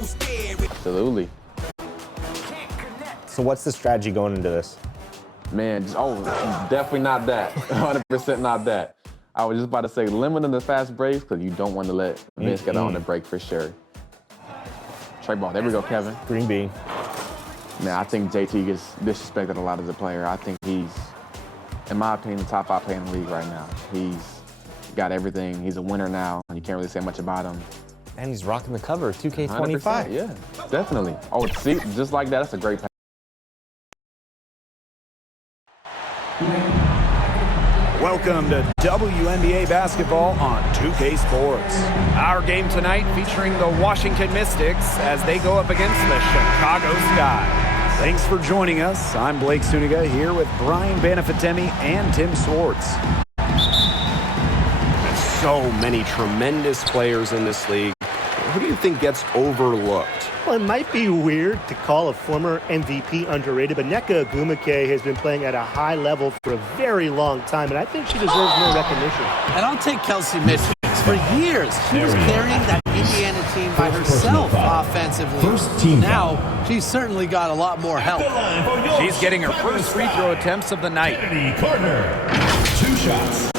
Absolutely. So what's the strategy going into this? Man, definitely not that. 100% not that. I was just about to say limiting the fast breaks because you don't want to let Vince get on the break for sure. Trey ball. There we go, Kevin. Green bean. Man, I think JT gets disrespected a lot as a player. I think he's, in my opinion, the top 5 player in the league right now. He's got everything. He's a winner now. You can't really say much about him. And he's rocking the cover, 2K25. Yeah, definitely. Oh, see, just like that, that's a great pass. Welcome to WNBA basketball on 2K Sports. Our game tonight featuring the Washington Mystics as they go up against the Chicago Sky. Thanks for joining us. I'm Blake Suniga here with Brian Banafitemi and Tim Swartz. There's so many tremendous players in this league. Who do you think gets overlooked? Well, it might be weird to call a former MVP underrated, but Nneka Ogwumike has been playing at a high level for a very long time, and I think she deserves more recognition. And I'll take Kelsey Mitchell. For years, she was carrying that Indiana team by herself offensively. Now, she's certainly got a lot more help. She's getting her first free throw attempts of the night. Carter, 2 shots.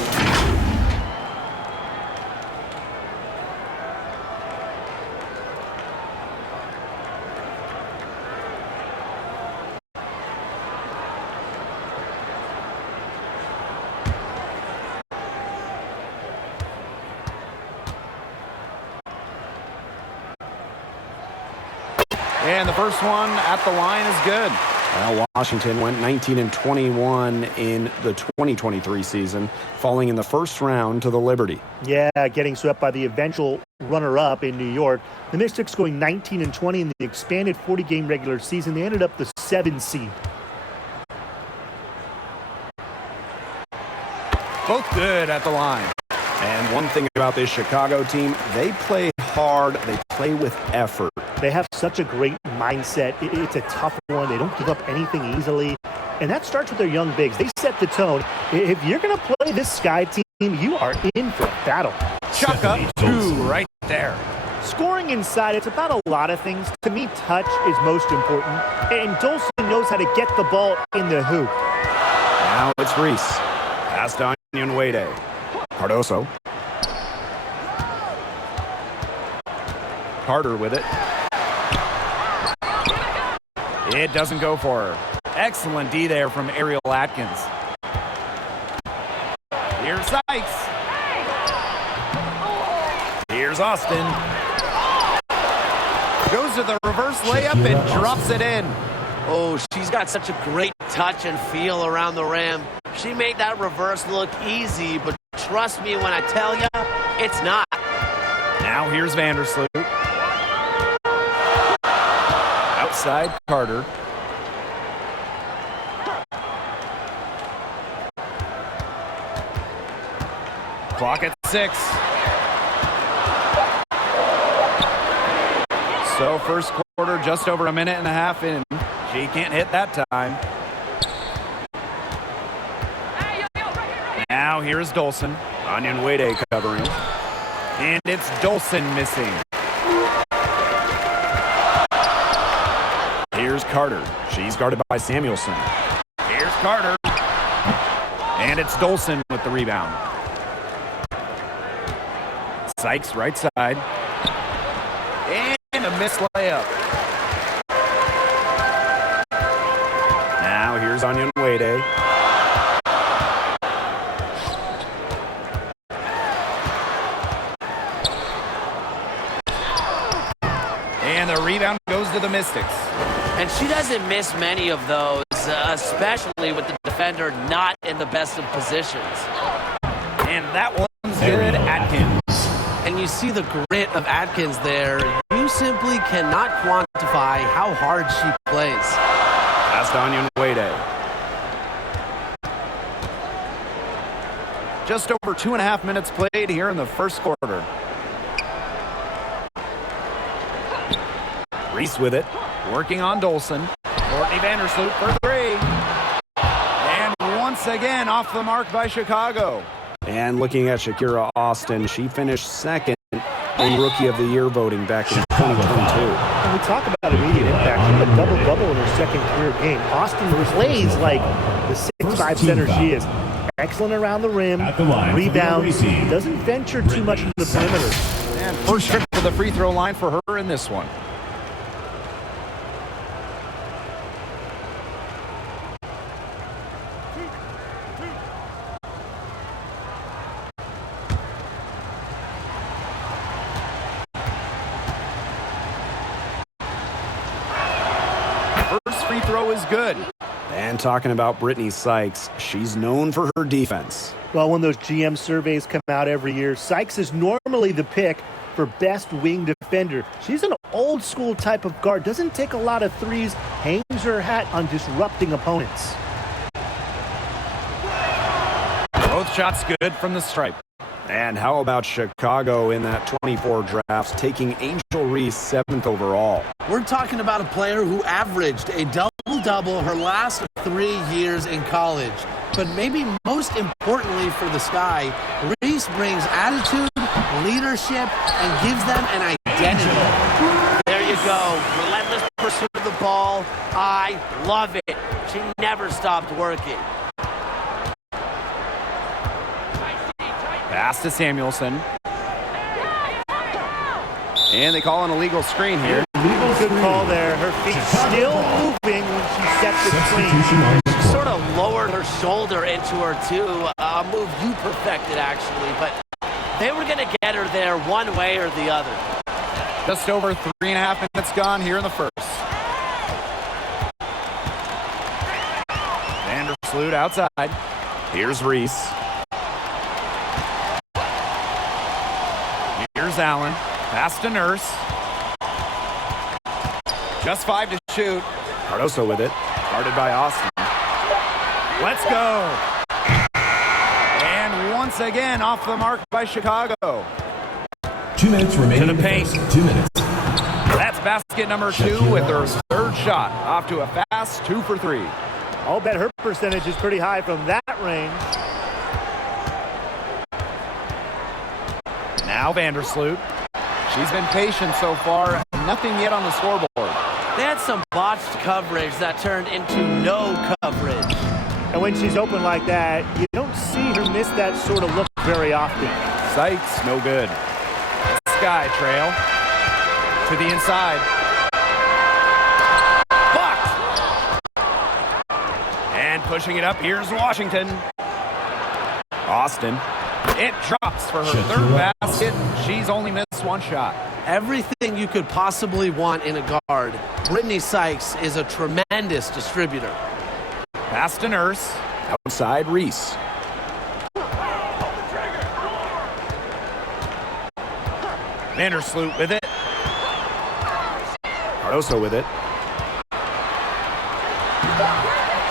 And the first one at the line is good. Well, Washington went 19-21 in the 2023 season, falling in the first round to the Liberty. Yeah, getting swept by the eventual runner-up in New York. The Mystics going 19-20 in the expanded 40-game regular season. They ended up the 7th seed. Both good at the line. And one thing about this Chicago team, they play hard, they play with effort. They have such a great mindset. It's a tough one. They don't give up anything easily. And that starts with their young bigs. They set the tone. If you're going to play this Sky team, you are in for a battle. Chuck up 2 right there. Scoring inside, it's about a lot of things. To me, touch is most important. And Dolson knows how to get the ball in the hoop. Now it's Reese. Past Onion Wade. Cardoso. Carter with it. It doesn't go for her. Excellent D there from Ariel Atkins. Here's Sykes. Here's Austin. Goes to the reverse layup and drops it in. Oh, she's got such a great touch and feel around the rim. She made that reverse look easy, but trust me when I tell you, it's not. Now here's Vandersloot. Outside Carter. Clock at 6. So first quarter, just over a minute and a half in. She can't hit that time. Now here's Dolson. Onion Wade covering. And it's Dolson missing. Here's Carter. She's guarded by Samuelson. Here's Carter. And it's Dolson with the rebound. Sykes right side. And a missed layup. Now here's Onion Wade. And the rebound goes to the Mystics. And she doesn't miss many of those, especially with the defender not in the best of positions. And that one's good, Atkins. And you see the grit of Atkins there. You simply cannot quantify how hard she plays. Past Onion Wade. Just over 2.5 minutes played here in the first quarter. Reese with it, working on Dolson. Courtney Vandersloot for 3. And once again off the mark by Chicago. And looking at Shakira Austin, she finished second, in Rookie of the Year voting back in 2022. When we talk about immediate impact, she had a double-double in her second career game. Austin plays like the 6'5" center she is. Excellent around the rim, rebounds, doesn't venture too much into the perimeter. And first trip to the free throw line for her in this one. First free throw is good. And talking about Brittany Sykes, she's known for her defense. Well, when those GM surveys come out every year, Sykes is normally the pick for best wing defender. She's an old school type of guard, doesn't take a lot of threes, hangs her hat on disrupting opponents. Both shots good from the stripe. And how about Chicago in that 24 draft, taking Angel Reese 7th overall? We're talking about a player who averaged a double-double her last 3 years in college. But maybe most importantly for the Sky, Reese brings attitude, leadership, and gives them an identity. There you go. Relentless pursuit of the ball. I love it. She never stopped working. Pass to Samuelson. And they call an illegal screen here. Good call there. Her feet still moving when she sets the screen. She sort of lowered her shoulder into her, too. A move you perfected, actually. But they were going to get her there one way or the other. Just over 3.5 minutes gone here in the first. Vandersloot outside. Here's Reese. Here's Allen. Pass to Nurse. Just 5 to shoot. Cardoso with it. Guarded by Austin. Let's go. And once again off the mark by Chicago. 2 minutes remaining. To the paint. 2 minutes. That's basket number 2 with her third shot. Off to a fast 2 for 3. I'll bet her percentage is pretty high from that range. Now Vandersloot. She's been patient so far. Nothing yet on the scoreboard. They had some botched coverage that turned into no coverage. And when she's open like that, you don't see her miss that sort of look very often. Sykes, no good. Sky trail. To the inside. Blocked! And pushing it up, here's Washington. Austin. It drops for her third basket. She's only missed 1 shot. Everything you could possibly want in a guard. Brittany Sykes is a tremendous distributor. Pass to Nurse. Outside Reese. Vandersloot with it. Cardoso with it.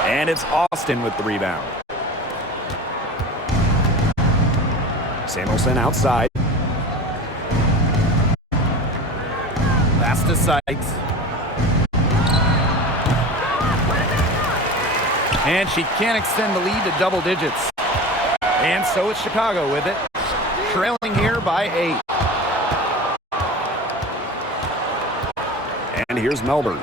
And it's Austin with the rebound. Samuelson outside. Pass to Sykes. And she can't extend the lead to double digits. And so it's Chicago with it. Trailing here by 8. And here's Melbourne.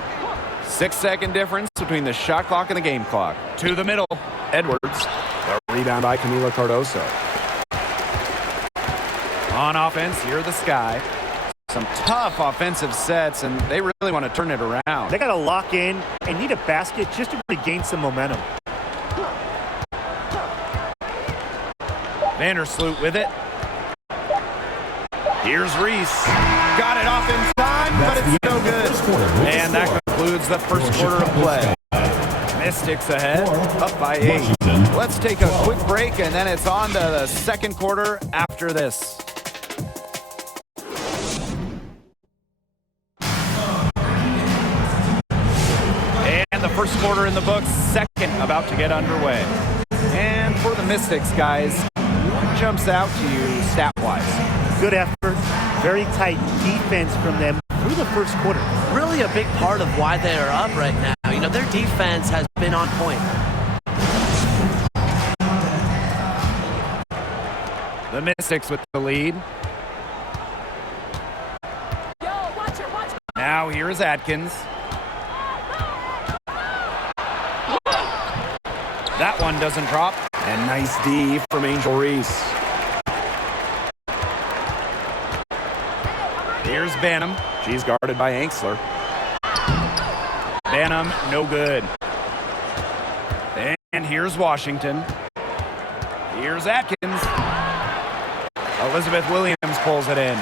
6-second difference between the shot clock and the game clock. To the middle. Edwards. The rebound by Camila Cardoso. On offense, here the Sky. Some tough offensive sets, and they really want to turn it around. They got to lock in and need a basket just to regain some momentum. Vandersloot with it. Here's Reese. Got it off in time, but it's no good. And that concludes the first quarter of play. Mystics ahead, up by 8. Let's take a quick break, and then it's on to the second quarter after this. And the first quarter in the books, second about to get underway. And for the Mystics, guys, what jumps out to you stat-wise? Good effort, very tight defense from them through the first quarter. Really a big part of why they are up right now. You know, their defense has been on point. The Mystics with the lead. Now here's Atkins. That one doesn't drop. And nice D from Angel Reese. Here's Banham. She's guarded by Anxler. Banham, no good. And here's Washington. Here's Atkins. Elizabeth Williams pulls it in.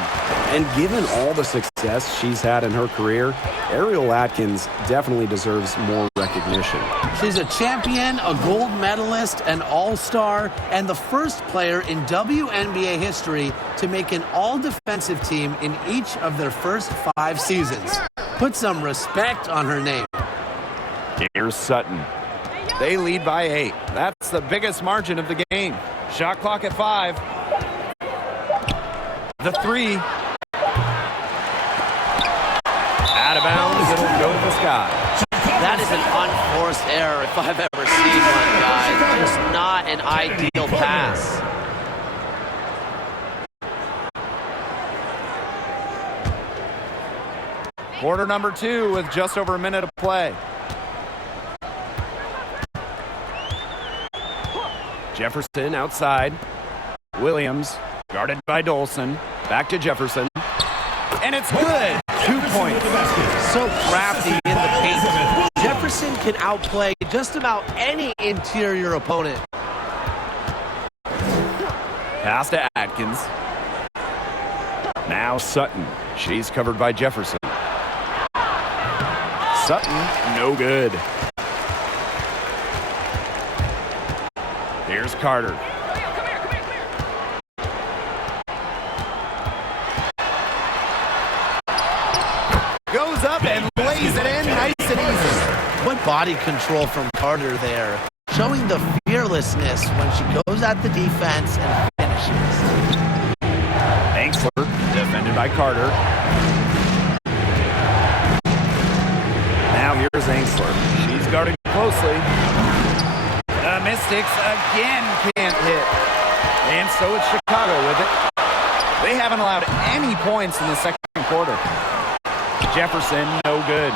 And given all the success she's had in her career, Ariel Atkins definitely deserves more recognition. She's a champion, a gold medalist, an all-star, and the first player in WNBA history to make an all-defensive team in each of their first 5 seasons. Put some respect on her name. Here's Sutton. They lead by 8. That's the biggest margin of the game. Shot clock at 5. The 3. Out of bounds, it'll go to the sky. That is an unforced error if I've ever seen one, guys. Just not an ideal pass. Quarter number 2 with just over a minute of play. Jefferson outside. Williams guarded by Dolson. Back to Jefferson. And it's good. 2 points. So crafty in the paint. Jefferson can outplay just about any interior opponent. Pass to Atkins. Now Sutton. She's covered by Jefferson. Sutton, no good. Here's Carter. Goes up and lays it in nice and easy. What body control from Carter there, showing the fearlessness when she goes at the defense and finishes. Anxler, defended by Carter. Now here's Anxler. She's guarded closely. The Mystics again can't hit. And so it's Chicago with it. They haven't allowed any points in the second quarter. Jefferson, no good.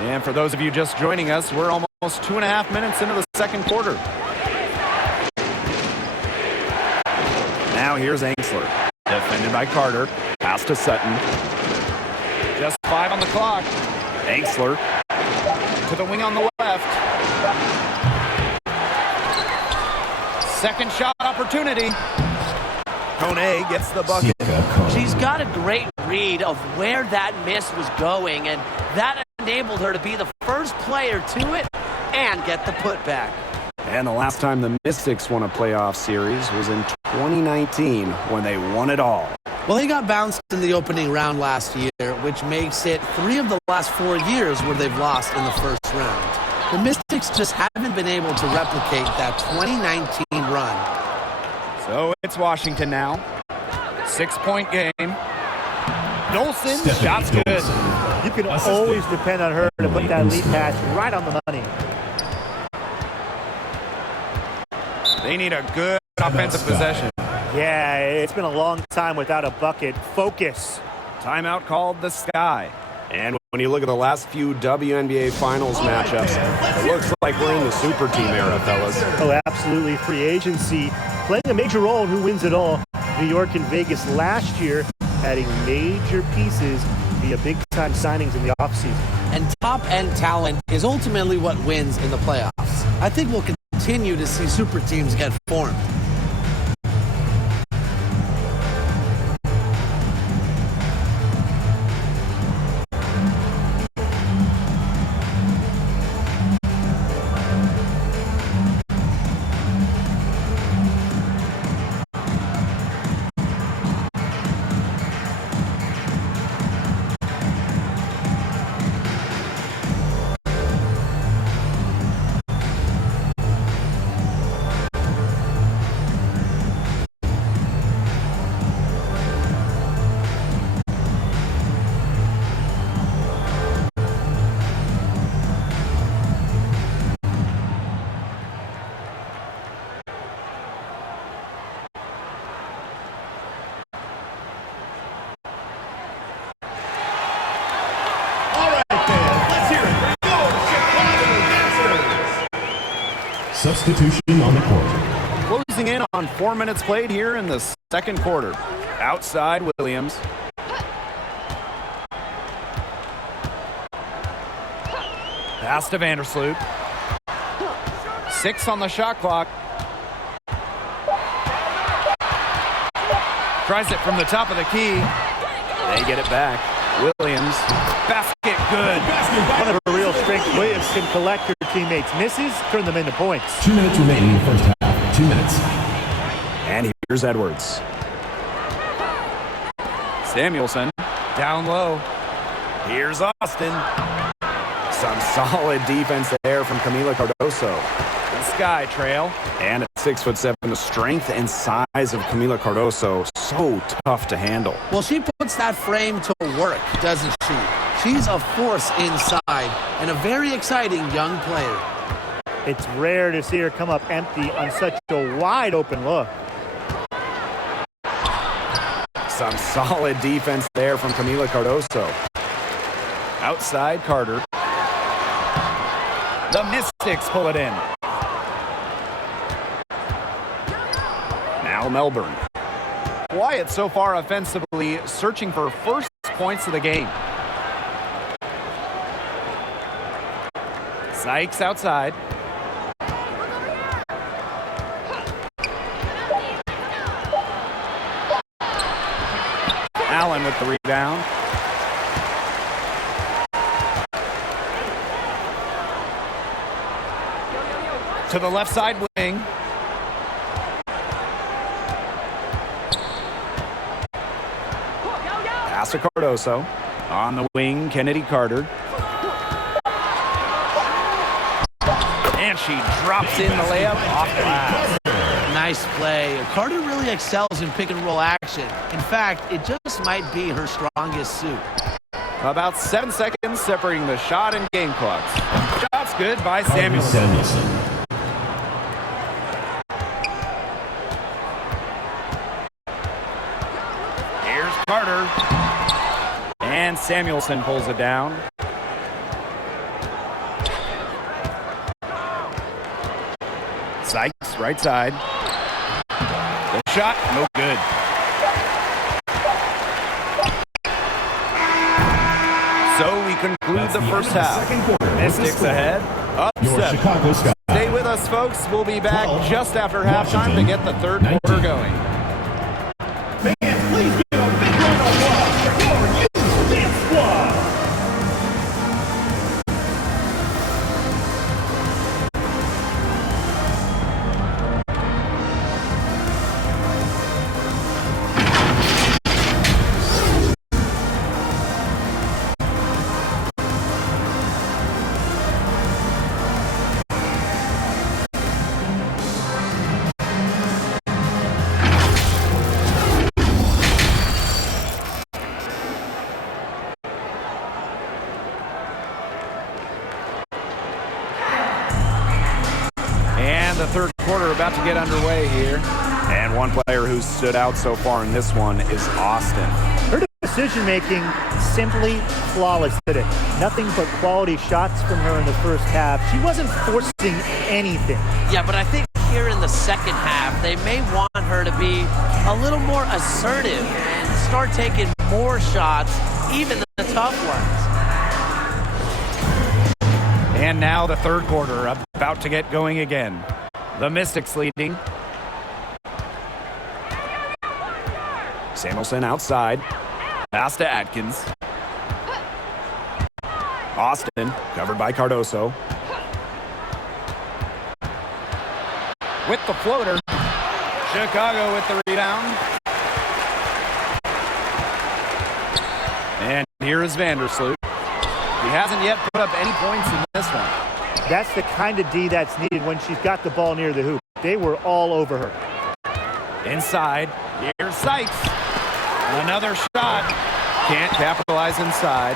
And for those of you just joining us, we're almost 2.5 minutes into the second quarter. Now here's Anxler, defended by Carter. Pass to Sutton. Just 5 on the clock. Anxler to the wing on the left. Second shot opportunity. Kone gets the bucket. She's got a great read of where that miss was going, and that enabled her to be the first player to it and get the putback. And the last time the Mystics won a playoff series was in 2019 when they won it all. Well, they got bounced in the opening round last year, which makes it 3 of the last 4 years where they've lost in the first round. The Mystics just haven't been able to replicate that 2019 run. So it's Washington now. 6-point game. Dolson, shot's good. You can always depend on her to put that lead pass right on the money. They need a good offensive possession. Yeah, it's been a long time without a bucket. Focus. Timeout called the Sky. And when you look at the last few WNBA Finals matchups, it looks like we're in the super team era, fellas. Oh, absolutely. Free agency playing a major role in who wins it all. New York and Vegas last year adding major pieces via big-time signings in the offseason. And top-end talent is ultimately what wins in the playoffs. I think we'll continue to see super teams get formed. Substitution on the court. Closing in on 4 minutes played here in the second quarter. Outside Williams. Pass to Vandersloot. 6 on the shot clock. Tries it from the top of the key. They get it back. Williams. Basket good. One of her real strengths, Williams can collect her teammates' misses, turn them into points. 2 minutes remaining in the first half. 2 minutes. And here's Edwards. Samuelson down low. Here's Austin. Some solid defense there from Camila Cardoso. The Sky trail. And at 6'7", the strength and size of Camila Cardoso, so tough to handle. Well, she puts that frame to work, doesn't she? She's a force inside and a very exciting young player. It's rare to see her come up empty on such a wide open look. Some solid defense there from Camila Cardoso. Outside Carter. The Mystics pull it in. Now Melbourne. Quiet so far offensively, searching for first points of the game. Sykes outside. Allen with the rebound. To the left side wing. Pass to Cardoso. On the wing, Kennedy Carter. And she drops in the layup off glass. Nice play. Carter really excels in pick and roll action. In fact, it just might be her strongest suit. About 7 seconds separating the shot and game clocks. Shot's good by Samuelson. Here's Carter. And Samuelson pulls it down. Sykes, right side. The shot, no good. So we conclude the first half. Mystics ahead. Up Your 7. Chicago Sky. Stay with us, folks. We'll be back just after halftime to get the third quarter going. Please give a big round of applause for your Dance Squad. The third quarter about to get underway here. And one player who's stood out so far in this one is Austin. Her decision-making simply flawless today. Nothing but quality shots from her in the first half. She wasn't forcing anything. Yeah, but I think here in the second half, they may want her to be a little more assertive and start taking more shots, even the tough ones. And now the third quarter about to get going again. The Mystics leading. Samuelson outside. Pass to Atkins. Austin covered by Cardoso. With the floater. Chicago with the rebound. And here is Vandersloot. He hasn't yet put up any points in this one. That's the kind of D that's needed when she's got the ball near the hoop. They were all over her. Inside, here's Sykes. Another shot. Can't capitalize inside.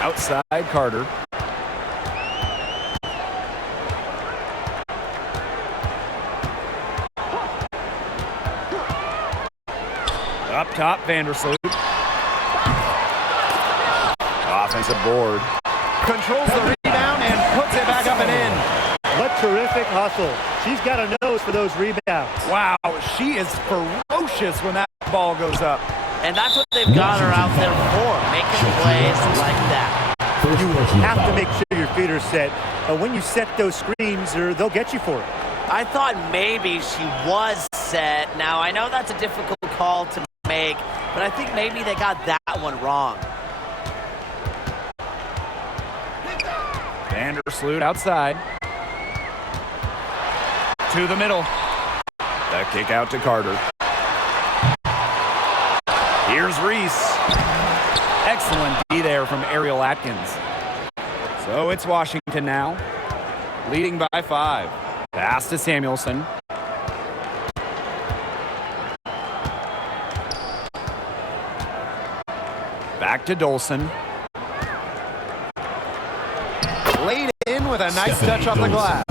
Outside, Carter. Up top, Vandersloot. Offensive board. Controls the rebound and careful. She's got a nose for those rebounds. Wow, she is ferocious when that ball goes up. And that's what they've got her out there for, making plays like that. You have to make sure your feet are set. When you set those screens, they'll get you for it. I thought maybe she was set. Now, I know that's a difficult call to make, but I think maybe they got that one wrong. Vandersloot outside. To the middle. The kick out to Carter. Here's Reese. Excellent D there from Ariel Atkins. So it's Washington now, leading by 5. Pass to Samuelson. Back to Dolson. Laid in with a nice touch off the glass.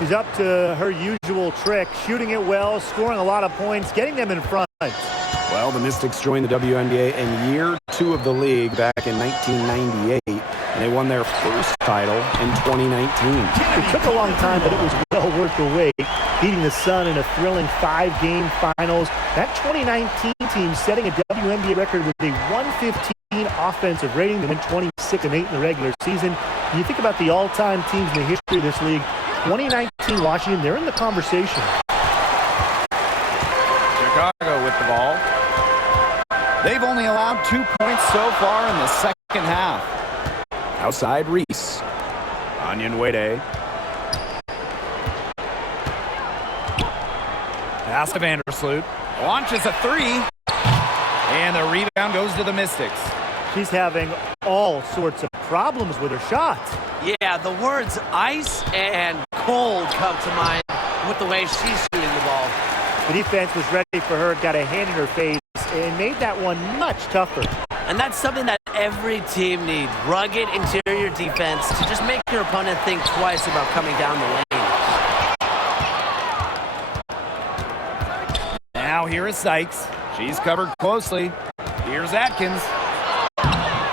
She's up to her usual trick, shooting it well, scoring a lot of points, getting them in front. Well, the Mystics joined the WNBA in year 2 of the league back in 1998, and they won their first title in 2019. It took a long time, but it was well worth the wait, beating the Sun in a thrilling 5-game finals. That 2019 team setting a WNBA record with a 115 offensive rating. They went 26-8 in the regular season. When you think about the all-time teams in the history of this league, 2019 Washington, they're in the conversation. Chicago with the ball. They've only allowed 2 points so far in the second half. Outside Reese. Onyenwere. Pass to Vandersloot. Launches a 3. And the rebound goes to the Mystics. She's having all sorts of problems with her shot. Yeah, the words ice and cold come to mind with the way she's shooting the ball. The defense was ready for her, got a hand in her face, and made that one much tougher. And that's something that every team needs. Rugged interior defense to just make your opponent think twice about coming down the lane. Now here is Sykes. She's covered closely. Here's Atkins.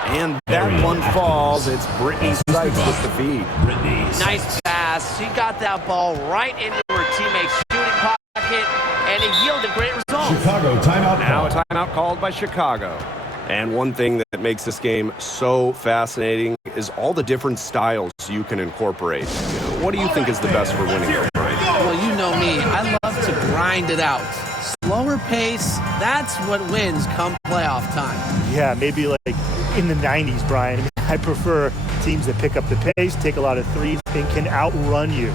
And that one falls. It's Brittany Sykes with the feed. Nice pass. She got that ball right into her teammate's shooting pocket, and it yielded great results. Chicago timeout. Now a timeout called by Chicago. And one thing that makes this game so fascinating is all the different styles you can incorporate. What do you think is the best for winning? Well, you know me. I love to grind it out. Slower pace, that's what wins come playoff time. Yeah, maybe like in the 90s, Brian. I prefer teams that pick up the pace, take a lot of threes, and can outrun you.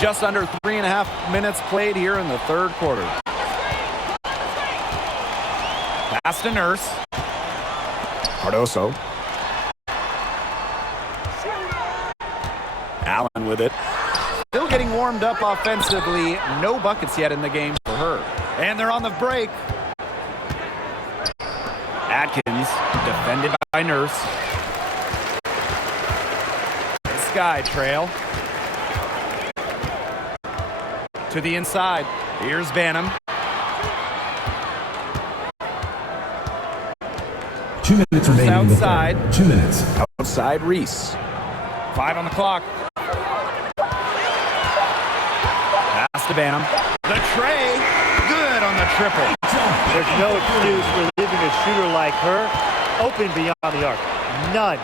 Just under 3.5 minutes played here in the third quarter. Pass to Nurse. Cardoso. Allen with it. Still getting warmed up offensively. No buckets yet in the game for her. And they're on the break. Atkins defended by Nurse. Sky trail. To the inside. Here's Banham. 2 minutes remaining. Outside. 2 minutes. Outside Reese. 5 on the clock. Pass to Banham. The tray. Good on the triple. There's no excuse for leaving a shooter like her open beyond the arc. None.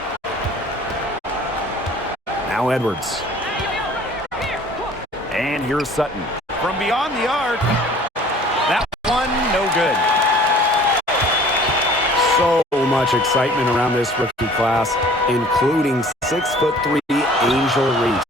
Now Edwards. And here's Sutton. From beyond the arc. That one, no good. So much excitement around this rookie class, including 6'3" Angel Reese.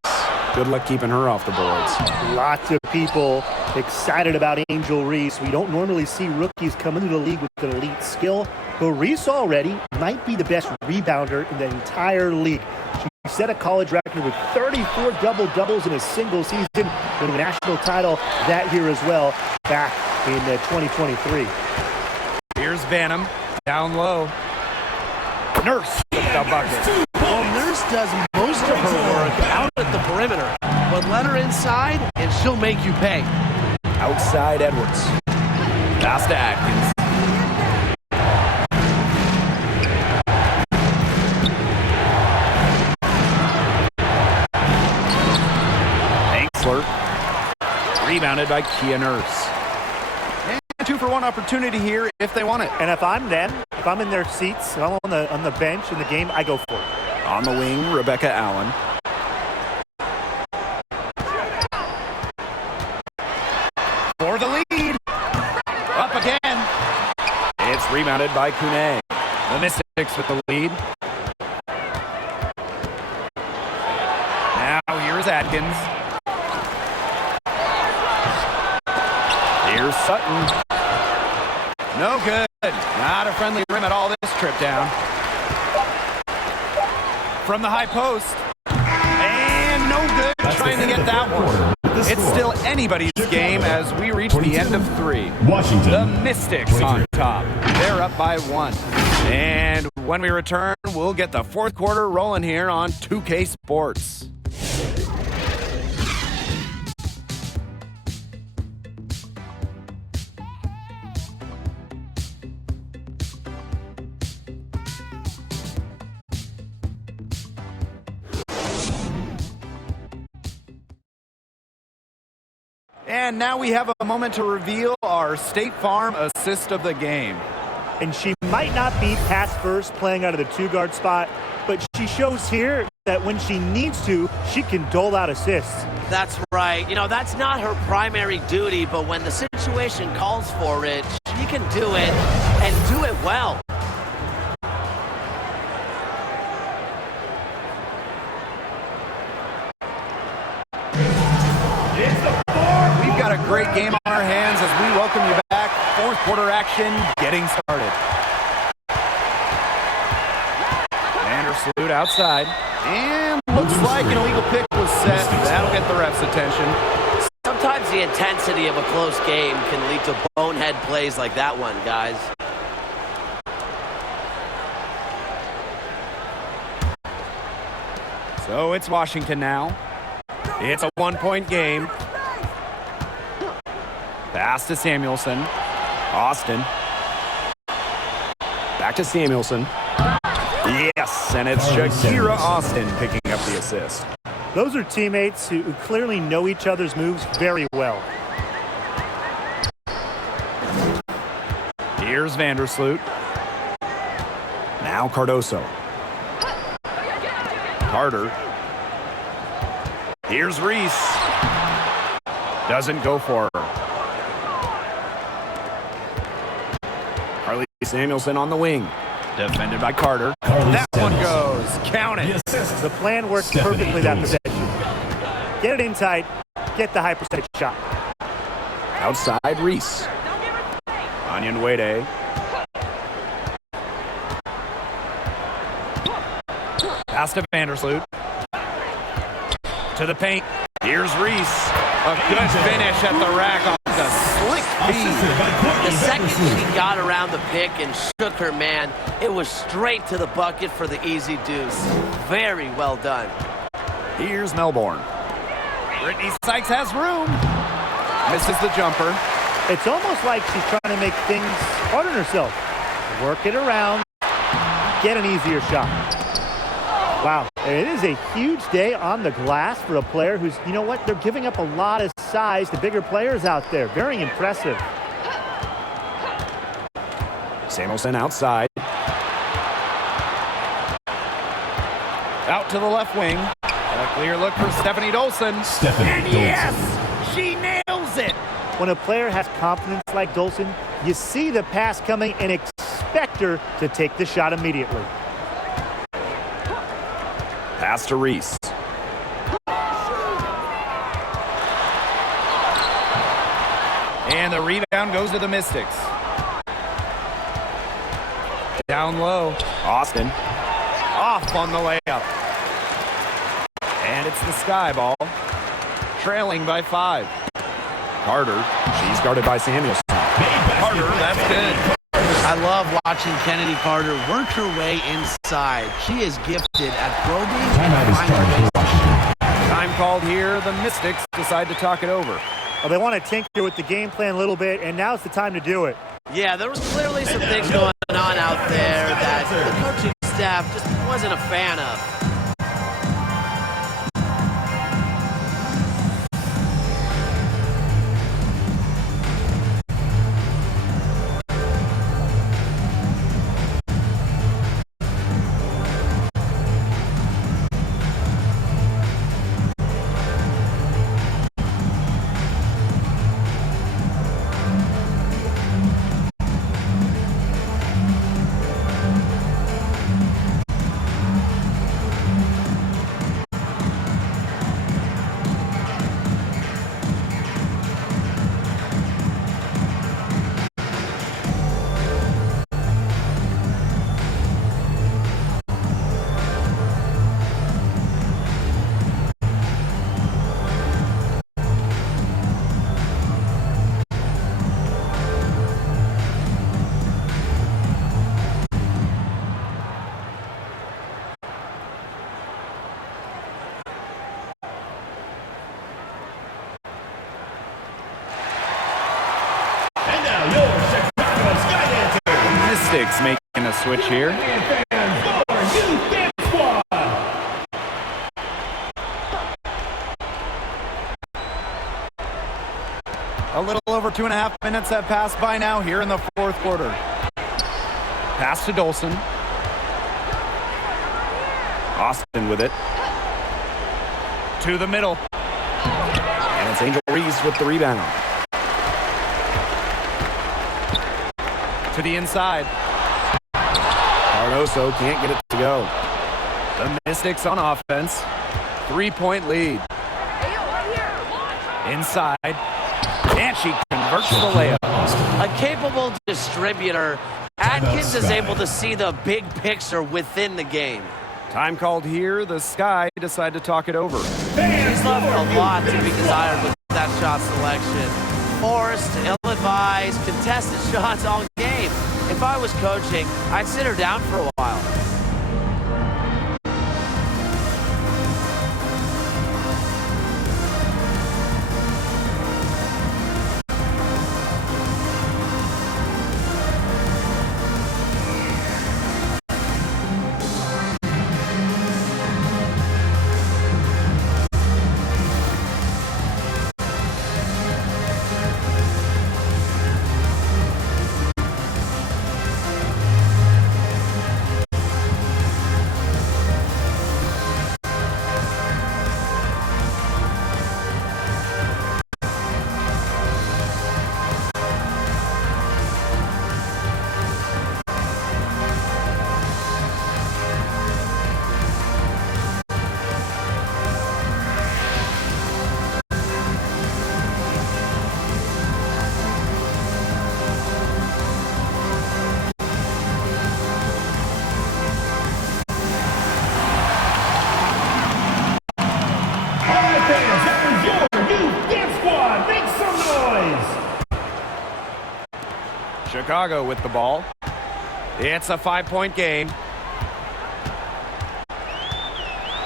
Good luck keeping her off the boards. Lots of people excited about Angel Reese. We don't normally see rookies come into the league with an elite skill, but Reese already might be the best rebounder in the entire league. She set a college record with 34 double-doubles in a single season, winning a national title that year as well, back in 2023. Here's Vanham, down low. Nurse with the bucket. Well, Nurse does most of her work out at the perimeter, but let her inside and she'll make you pay. Outside Edwards. Pass to Atkins. Rebounded by Kia Nurse. And 2-for-1 opportunity here if they want it. And if I'm in their seats, if I'm on the bench in the game, I go for it. On the wing, Rebecca Allen. For the lead. Up again. It's rebounded by Kune. The Mystics with the lead. Now here's Atkins. Here's Sutton. No good. Not a friendly rim at all this trip down. From the high post. And no good. Trying to get that one. It's still anybody's game as we reach the end of 3. Washington. The Mystics on top. They're up by 1. And when we return, we'll get the fourth quarter rolling here on 2K Sports. And now we have a moment to reveal our State Farm assist of the game. And she might not be pass first playing out of the 2-guard spot, but she shows here that when she needs to, she can dole out assists. That's right. You know, that's not her primary duty, but when the situation calls for it, she can do it and do it well. We've got a great game on our hands as we welcome you back. Fourth quarter action getting started. Vandersloot outside. And looks like an illegal pick was set. That'll get the ref's attention. Sometimes the intensity of a close game can lead to bonehead plays like that one, guys. So it's Washington now. It's a 1-point game. Pass to Samuelson. Austin. Back to Samuelson. Yes, and it's Shakira Austin picking up the assist. Those are teammates who clearly know each other's moves very well. Here's Vandersloot. Now Cardoso. Carter. Here's Reese. Doesn't go for her. Carly Samuelson on the wing. Defended by Carter. That one goes. Count it. The plan works perfectly that possession. Get it in tight. Get the high percentage shot. Outside Reese. Onion Wade. Pass to Vandersloot. To the paint. Here's Reese. A good finish at the rack off the slick feed. The second she got around the pick and shook her man, it was straight to the bucket for the easy deuce. Very well done. Here's Melbourne. Brittany Sykes has room. Misses the jumper. It's almost like she's trying to make things hard on herself. Work it around. Get an easier shot. Wow, it is a huge day on the glass for a player who's, you know what, they're giving up a lot of size to bigger players out there. Very impressive. Samuelson outside. Out to the left wing. Clear look for Stephanie Dolson. And yes, she nails it. When a player has confidence like Dolson, you see the pass coming and expect her to take the shot immediately. Pass to Reese. And the rebound goes to the Mystics. Down low. Austin. Off on the layup. And it's the Sky ball. Trailing by 5. Carter. She's guarded by Samuelson. Carter, that's good. I love watching Kennedy Carter work her way inside. She is gifted at probing and finding ways to shoot. Time called here. The Mystics decide to talk it over. Well, they want to tinker with the game plan a little bit, and now's the time to do it. Yeah, there was clearly some things going on out there that the coaching staff just wasn't a fan of. Mystics making a switch here. A little over 2.5 minutes have passed by now here in the fourth quarter. Pass to Dolson. Austin with it. To the middle. And it's Angel Reese with the rebound. To the inside. Cardoso can't get it to go. The Mystics on offense. 3-point lead. Inside. And she converts the layup. A capable distributor, Atkins is able to see the big picture within the game. Time called here. The Sky decide to talk it over. She's left a lot to be desired with that shot selection. Forced, ill-advised, contested shots all game. If I was coaching, I'd sit her down for a while. Chicago with the ball. It's a 5-point game.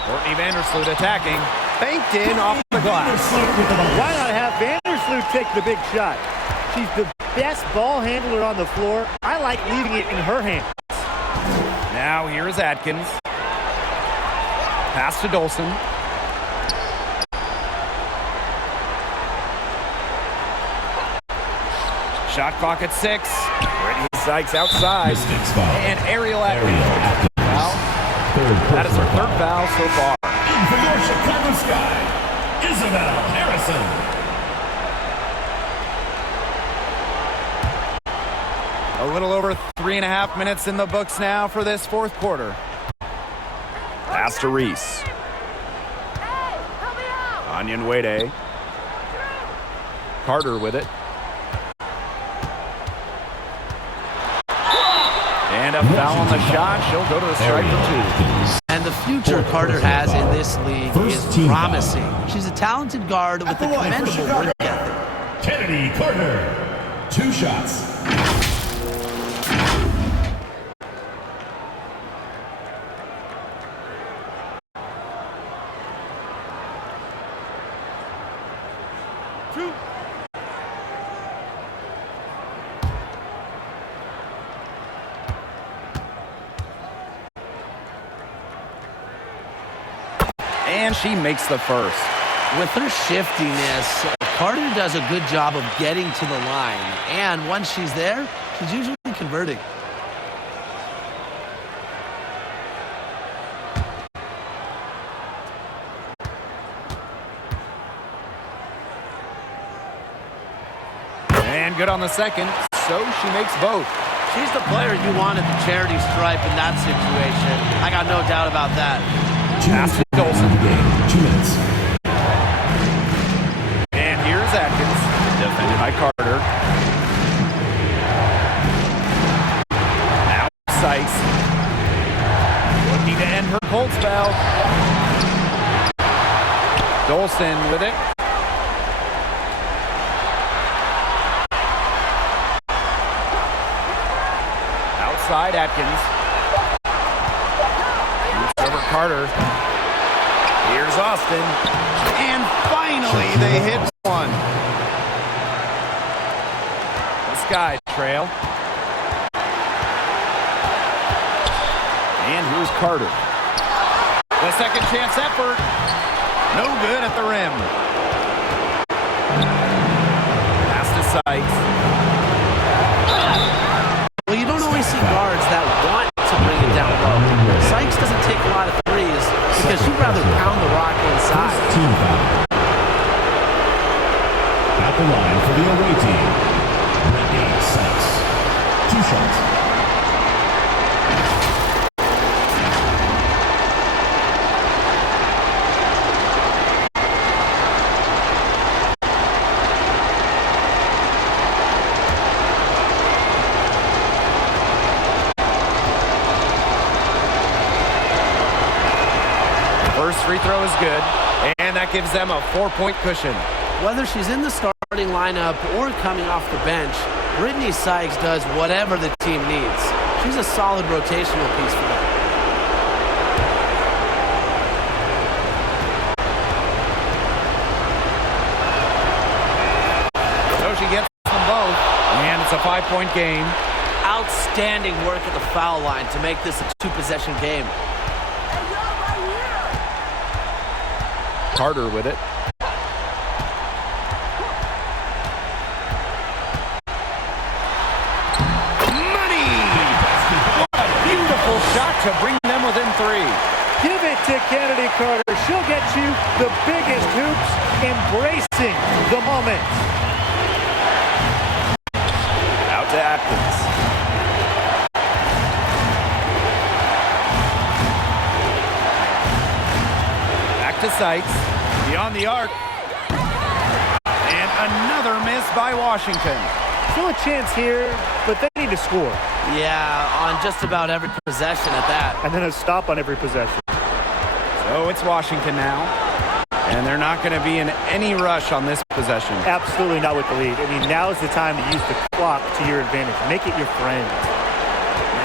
Courtney Vandersloot attacking. Banked in off the glass. Why not have Vandersloot take the big shot? She's the best ball handler on the floor. I like leaving it in her hands. Now here is Atkins. Pass to Dolson. Shot clock at 6. Brittany Sykes outside. And Ariel Atkins. Foul. That is her third foul so far. Chicago Sky, Isabel Harrison. A little over 3.5 minutes in the books now for this fourth quarter. Pass to Reese. Onion Wade. Carter with it. And a foul on the shot. She'll go to the strike for 2. And the future Carter has in this league is promising. She's a talented guard with a commendable work ethic. Kennedy Carter, 2 shots. And she makes the first. With her shiftiness, Carter does a good job of getting to the line. And once she's there, she's usually converting. And good on the second, so she makes both. She's the player you want at the charity stripe in that situation. I got no doubt about that. Pass to Dolson. 2 minutes. And here's Atkins, defended by Carter. Now Sykes, looking to end her cold spell. Dolson with it. Outside Atkins. Shoots over Carter. Here's Austin. And finally they hit one. The Sky trail. And here's Carter. The second chance effort. No good at the rim. Pass to Sykes. Well, you don't always see guards that want to bring it down low. Sykes doesn't take a lot of threes because she'd rather pound the rock inside. Team foul. At the line for the away team, Brittany Sykes. 2 shots. First free throw is good, and that gives them a 4-point cushion. Whether she's in the starting lineup or coming off the bench, Brittany Sykes does whatever the team needs. She's a solid rotational piece for them. So she gets them both, and it's a 5-point game. Outstanding work at the foul line to make this a 2-possession game. Carter with it. Money! What a beautiful shot to bring them within 3. Give it to Kennedy Carter. She'll get you the biggest hoops, embracing the moment. Out to Atkins. Back to Sykes. Beyond the arc. And another miss by Washington. Still a chance here, but they need to score. Yeah, on just about every possession at that. And then a stop on every possession. So it's Washington now. And they're not going to be in any rush on this possession. Absolutely not with the lead. I mean, now is the time to use the clock to your advantage. Make it your friend.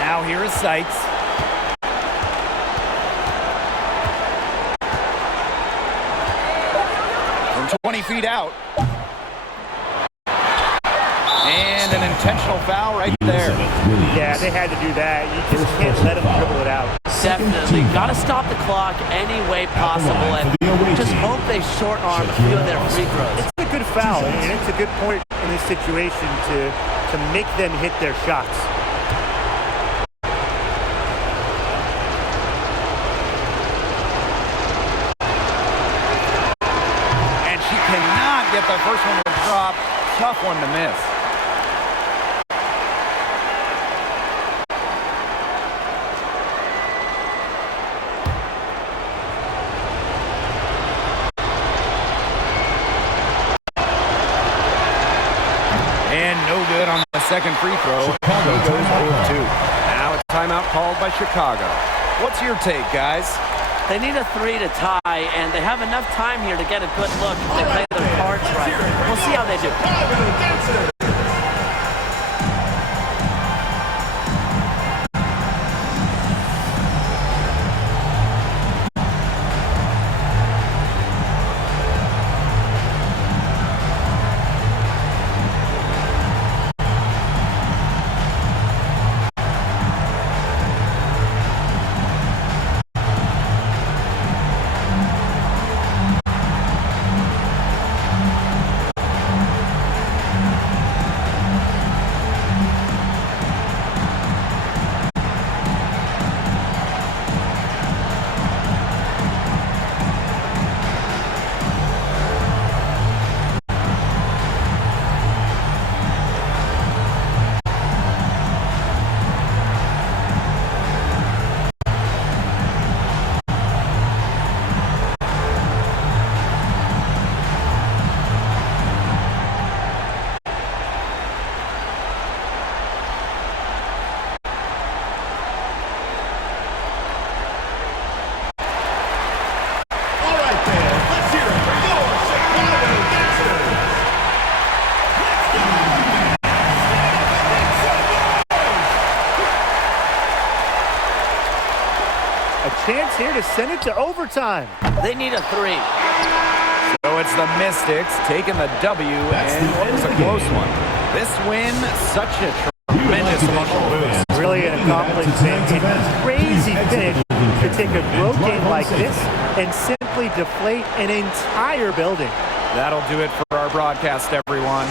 Now here is Sykes. From 20 feet out. And an intentional foul right there. Yeah, they had to do that. You just can't let them dribble it out. Definitely. Got to stop the clock any way possible and just hope they short arm a few of their free throws. It's a good foul, and it's a good point in this situation to make them hit their shots. get the first one to drop. Tough one to miss. And no good on the second free throw. Chicago goes 0-2. Now a timeout called by Chicago. What's your take, guys? They need a 3 to tie, and they have enough time here to get a good look if they play their cards right. We'll see how they do. Chance here to send it to overtime. They need a 3. So it's the Mystics taking the W, and it's a close one. This win, such a tremendous emotional boost. Really an accomplishment. Crazy finish to take a road game like this and simply deflate an entire building. That'll do it for our broadcast, everyone.